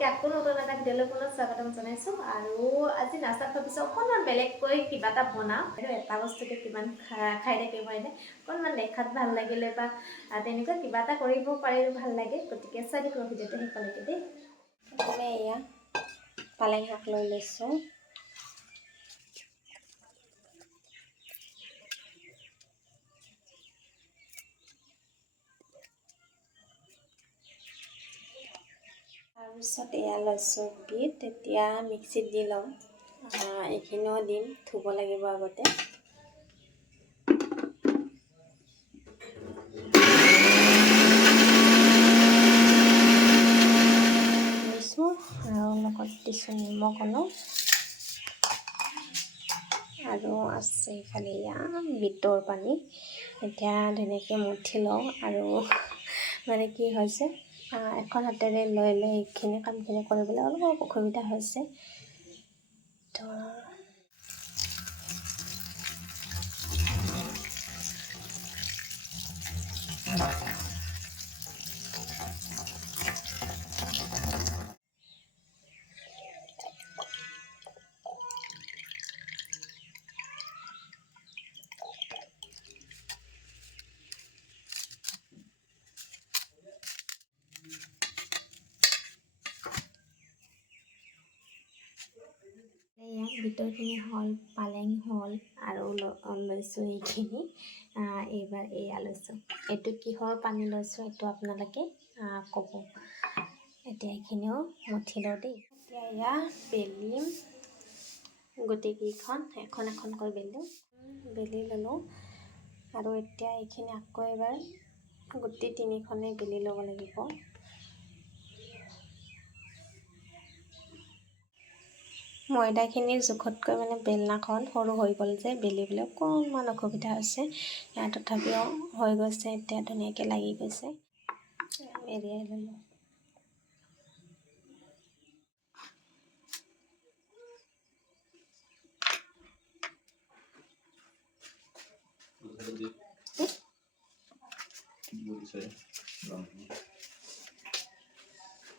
সকলোকে আকৌ নতুন এটা ভিডিঅ'লৈ পুনৰ স্বাগতম জনাইছোঁ। আৰু আজি নাস্তা খোৱাৰ পিছত অকণমান বেলেগকৈ কিবা এটা বনাওঁ। এটা বস্তুকে কিমান খাই থাকিব হয়নে, অকণমান দেখাত ভাল লাগিলে বা তেনেকুৱা কিবা এটা কৰিব পাৰিলে ভাল লাগে। গতিকে চাই থাকিব ভিডিঅ'টো শেষলৈকে দেই। প্ৰথমে এয়া পালেং শাক লৈ লৈছোঁ। তাৰপিছত এয়া লৈছোঁ বিট, এতিয়া মিক্সিত দি ল'ম। এইখিনিও দিম, ধুব লাগিব আগতে। লৈছোঁ আৰু লগত দিছোঁ নিমখ অলপ, আৰু আছে ইফালে এয়া বিটৰ পানী। এতিয়া ধুনীয়াকৈ মঠি লওঁ, আৰু মানে কি হৈছে এখন হাতেৰে লৈ এইখিনি কামখিনি কৰিবলৈ অলপ অসুবিধা হৈছে। তো এয়া বিটৰখিনি হ'ল, পালেং হ'ল, আৰু লৈছোঁ এইখিনি। এইবাৰ এয়া লৈছোঁ। এইটো কিহৰ পানী লৈছোঁ এইটো আপোনালোকে ক'ব। এতিয়া এইখিনিও মঠি লওঁ দেই। এতিয়া এয়া বেলিম, গোটেইকেইখন এখন এখনকৈ বেলি ল'লোঁ। আৰু এতিয়া এইখিনি আকৌ এবাৰ গোটেই তিনিখনেই বেলি ল'ব লাগিব। ময়দাখিনিৰ জোখতকৈ মানে বেলনাখন সৰু হৈ গ'ল যে, বেলিবলৈ অকণমান অসুবিধা হৈছে। তথাপিও হৈ গৈছে, এতিয়া ধুনীয়াকৈ লাগি গৈছে। এৰিয়াই ল'লোঁ।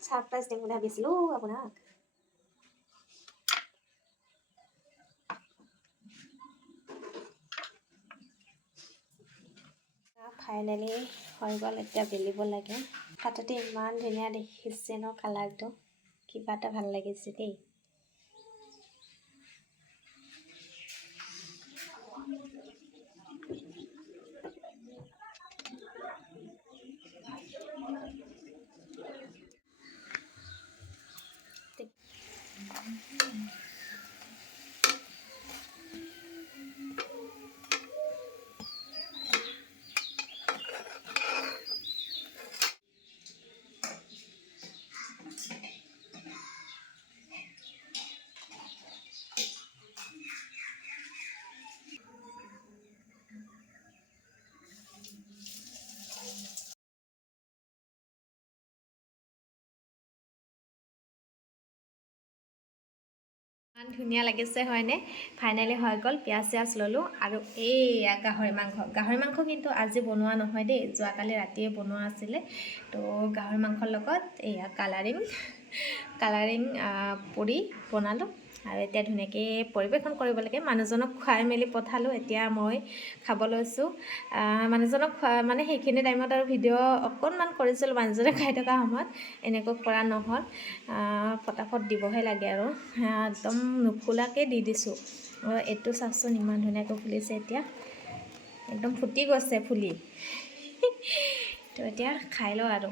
ছাৰপ্ৰাইজ দিম বুলি ভাবিছিলোঁ আপোনাক। ফাইনেলি হৈ গ'ল, এতিয়া বেলিব লাগে। কাটোতে ইমান ধুনীয়া দেখিছে ন কালাৰটো, কিবা এটা ভাল লাগিছে দেই। ইমান ধুনীয়া লাগিছে হয়নে। ফাইনেলি হৈ গ'ল। পিঁয়াজ চিয়াজ ল'লোঁ, আৰু এইয়া গাহৰি মাংস কিন্তু আজি বনোৱা নহয় দেই, যোৱাকালি ৰাতিয়ে বনোৱা আছিলে। তো গাহৰি মাংসৰ লগত এয়া কালাৰিং পুৰি বনালোঁ। আৰু এতিয়া ধুনীয়াকৈ পৰিৱেশন কৰিব লাগে। মানুহজনক খুৱাই মেলি পঠালোঁ, এতিয়া মই খাব লৈছোঁ। মানুহজনক মানে সেইখিনি টাইমত আৰু ভিডিঅ' অকণমান কৰিছিলোঁ মানুহজনে খাই থকা সময়ত, এনেকৈ কৰা নহ'ল। ফটাফট দিবহে লাগে আৰু একদম নুফুলাকৈ দি দিছোঁ। এইটো চাওকচোন ইমান ধুনীয়াকৈ ফুলিছে, এতিয়া একদম ফুটি গৈছে ফুলি। তো এতিয়া খাই লওঁ আৰু।